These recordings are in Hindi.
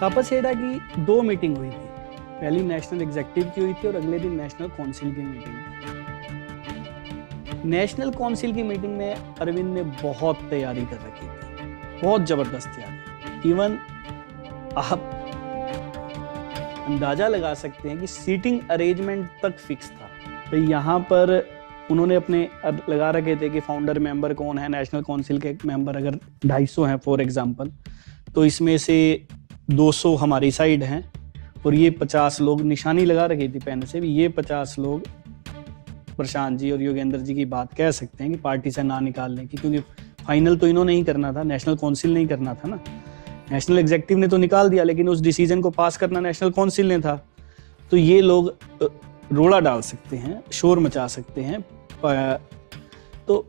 कापासेडा की 2 मीटिंग हुई थी। पहली नेशनल एग्जीक्यूटिव की हुई थी और अगले दिन नेशनल काउंसिल की मीटिंग थी। नेशनल काउंसिल की मीटिंग में अरविंद ने बहुत तैयारी कर रखी थी, बहुत जबरदस्त तैयारी। इवन आप अंदाजा लगा सकते हैं कि सीटिंग अरेंजमेंट तक फिक्स था। तो यहाँ पर उन्होंने अपने लगा रखे थे कि फाउंडर मेंबर कौन है, नेशनल काउंसिल के मेंबर अगर 250 हैं फॉर एग्जांपल, तो इसमें से 200 हमारी साइड हैं और ये 50 लोग, निशानी लगा रखी थी पेन से भी, ये 50 लोग प्रशांत जी और योगेंद्र जी की बात कह सकते हैं कि पार्टी से ना निकालने की, क्योंकि फाइनल तो इन्होंने ही करना था, नेशनल काउंसिल ने ही करना था ना। नेशनल एग्जीक्यूटिव ने तो निकाल दिया, लेकिन उस डिसीजन को पास करना नेशनल काउंसिल ने था। तो ये लोग रोड़ा डाल सकते हैं, शोर मचा सकते हैं। तो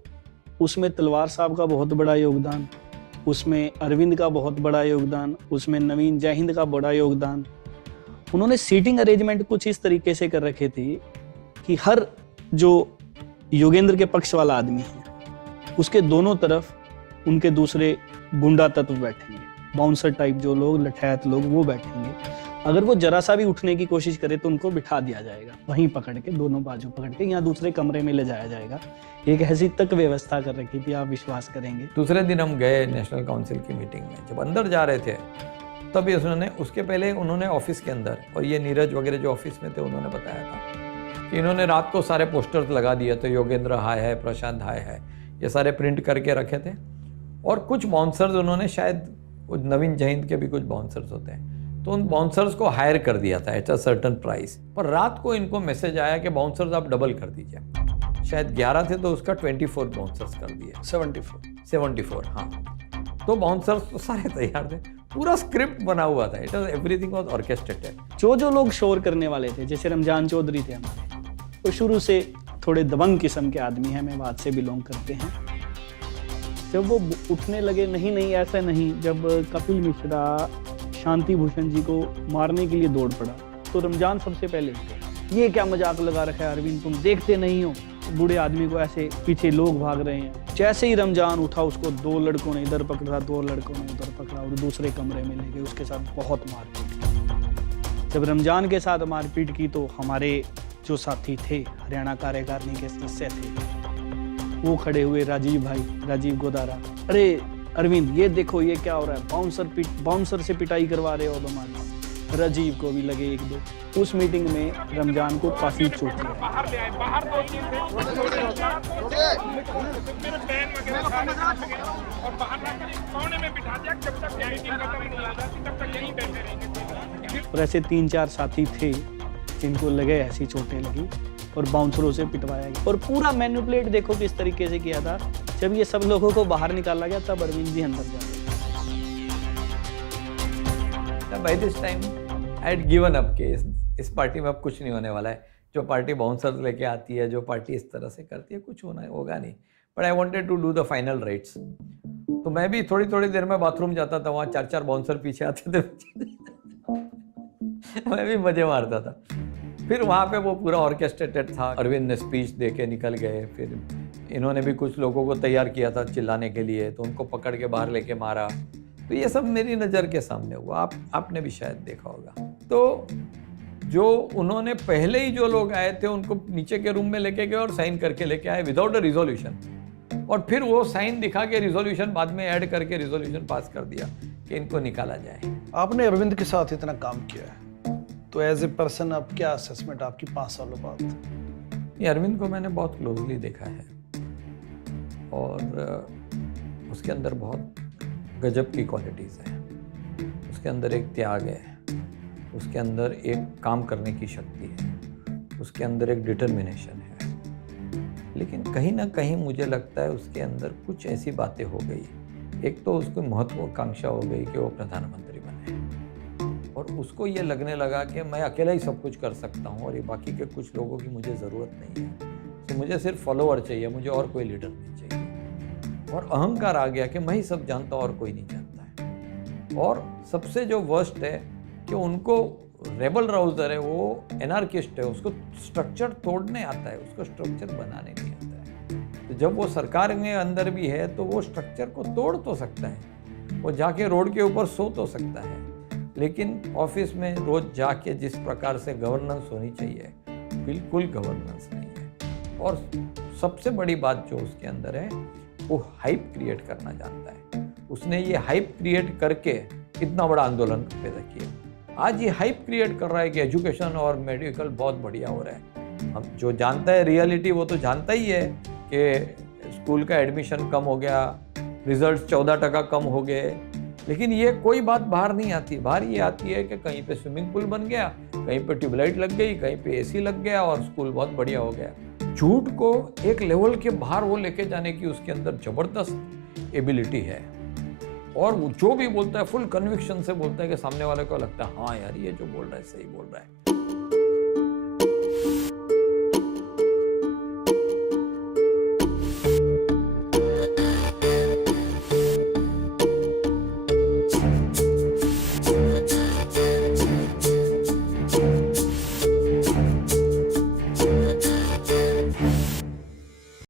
उसमें तलवार साहब का बहुत बड़ा योगदान, उसमें अरविंद का बहुत बड़ा योगदान, उसमें नवीन जय हिंद का बड़ा योगदान। उन्होंने सीटिंग अरेंजमेंट कुछ इस तरीके से कर रखे थे कि हर जो योगेंद्र के पक्ष वाला आदमी है उसके दोनों तरफ उनके दूसरे गुंडा तत्व बैठेंगे, बाउंसर टाइप जो लोग, लठैत लोग, वो बैठेंगे। अगर वो जरा सा भी उठने की कोशिश करे तो उनको बिठा दिया जाएगा, वहीं पकड़ के, दोनों बाजू पकड़ के, यहाँ दूसरे कमरे में ले जाया जाएगा। एक ऐसी तक व्यवस्था कर रखी थी, आप विश्वास करेंगे। दूसरे दिन हम गए नेशनल काउंसिल की मीटिंग में, जब अंदर जा रहे थे तब ये उन्होंने, उसके पहले उन्होंने ऑफिस के अंदर, और ये नीरज वगैरह जो ऑफिस में थे उन्होंने बताया था कि इन्होंने रात को सारे पोस्टर्स लगा दिए थे, योगेंद्र हाय है, प्रशांत हाय है, ये सारे प्रिंट करके रखे थे। और कुछ बाउंसर्स उन्होंने, शायद नवीन जय हिंद के भी कुछ बाउंसर्स होते हैं, तो उन बाउंसर्स को हायर कर दिया था एट अ सर्टन प्राइस। पर रात को इनको मैसेज आया कि बाउंसर्स आप डबल कर दीजिए। शायद 11 थे तो उसका 24 बाउंसर्स कर दिए, 74 हाँ। तो बाउंसर्स तो सारे तैयार थे, पूरा स्क्रिप्ट बना हुआ था, it was everything was orchestrated. जो लोग शोर करने वाले थे, जैसे रमजान चौधरी थे हमारे, वो शुरू से थोड़े दबंग किस्म के आदमी हैं, मेवात से बिलोंग करते हैं। जब वो उठने लगे, नहीं ऐसा नहीं, जब कपिल मिश्रा शांति भूषण जी को मारने के लिए दौड़ पड़ा तो रमजान सबसे पहले उठे। ये क्या मजाक लगा रखा है अरविंद, तुम देखते नहीं हो बूढ़े आदमी को, ऐसे पीछे लोग भाग रहे हैं। जैसे ही रमजान उठा, उसको 2 लड़कों ने इधर पकड़ा, 2 लड़कों ने उधर पकड़ा और दूसरे कमरे में ले गए, उसके साथ बहुत मारपीट की। जब रमजान के साथ मारपीट की तो हमारे जो साथी थे, हरियाणा कार्यकारिणी के सदस्य थे, वो खड़े हुए, राजीव गोदारा, अरे अरविंद ये देखो ये क्या हो रहा है, बाउंसर से पिटाई करवा रहे हो अब हमारे। राजीव को भी लगे 1-2। उस मीटिंग में रमजान को काफी चोट लगी। और ऐसे 3-4 साथी थे जिनको लगे ऐसी चोटें लगी और बाउंसरों से पिटवाया गया। और पूरा मैनिपुलेट देखो किस तरीके से किया था। जब ये सब लोगों को बाहर निकाला गया तब अरविंद जी अंदर जा गए। By this time I had given up कि इस पार्टी में अब कुछ नहीं होने वाला है। जो पार्टी बाउंसर्स लेके आती है, जो पार्टी इस तरह से करती है, कुछ होगा नहीं। But I wanted to do the final rights. तो मैं भी थोड़ी देर में बाथरूम जाता था, वहाँ 4-4 बाउंसर पीछे आते थे मैं भी मजे मारता था। फिर वहाँ पे वो पूरा ऑर्केस्ट्रेटेड था। अरविंद ने स्पीच दे के निकल गए, फिर इन्होंने भी कुछ लोगों को तैयार किया था चिल्लाने के लिए, तो उनको पकड़ के बाहर लेके मारा। तो ये सब मेरी नज़र के सामने हुआ, आपने भी शायद देखा होगा। तो जो उन्होंने पहले ही जो लोग आए थे उनको नीचे के रूम में लेके गए और साइन करके लेके आए विदाउट अ रिजोल्यूशन, और फिर वो साइन दिखा के रिजोल्यूशन बाद में ऐड करके रिजोल्यूशन पास कर दिया कि इनको निकाला जाए। आपने अरविंद के साथ इतना काम किया है, तो एज ए पर्सन अब क्या असेसमेंट आपकी 5 सालों बाद? ये अरविंद को मैंने बहुत क्लोजली देखा है और उसके अंदर बहुत गजब की क्वालिटीज़ हैं। उसके अंदर एक त्याग है, उसके अंदर एक काम करने की शक्ति है, उसके अंदर एक डिटर्मिनेशन है। लेकिन कहीं ना कहीं मुझे लगता है उसके अंदर कुछ ऐसी बातें हो गई। एक तो उसको महत्वाकांक्षा हो गई कि वो प्रधानमंत्री बने, और उसको ये लगने लगा कि मैं अकेला ही सब कुछ कर सकता हूँ और ये बाकी के कुछ लोगों की मुझे ज़रूरत नहीं है, तो मुझे सिर्फ फॉलोअर चाहिए, मुझे और कोई लीडर नहीं चाहिए। और अहंकार आ गया कि मैं ही सब जानता हूँ और कोई नहीं जानता है। और सबसे जो वर्स्ट है कि उनको रेबल राउजर है, वो एनार्किस्ट है, उसको स्ट्रक्चर तोड़ने आता है, उसको स्ट्रक्चर बनाने नहीं आता है। तो जब वो सरकार में अंदर भी है तो वो स्ट्रक्चर को तोड़ तो सकता है, वो जाके रोड के ऊपर सो तो सकता है, लेकिन ऑफिस में रोज जाके जिस प्रकार से गवर्नेंस होनी चाहिए, बिल्कुल गवर्नेंस नहीं है। और सबसे बड़ी बात जो उसके अंदर है, वो हाइप क्रिएट करना जानता है। उसने ये हाइप क्रिएट करके इतना बड़ा आंदोलन पैदा किया। आज ये हाइप क्रिएट कर रहा है कि एजुकेशन और मेडिकल बहुत बढ़िया हो रहा है। हम जो जानता है रियलिटी, वो तो जानता ही है कि स्कूल का एडमिशन कम हो गया, रिजल्ट 14% कम हो गए, लेकिन ये कोई बात बाहर नहीं आती। बाहर ये आती है कि कहीं पे स्विमिंग पूल बन गया, कहीं पे ट्यूबलाइट लग गई, कहीं पे एसी लग गया और स्कूल बहुत बढ़िया हो गया। झूठ को एक लेवल के बाहर वो लेके जाने की उसके अंदर जबरदस्त एबिलिटी है। और वो जो भी बोलता है फुल कन्विक्शन से बोलता है कि सामने वाले को लगता है हाँ यार ये जो बोल रहा है सही बोल रहा है।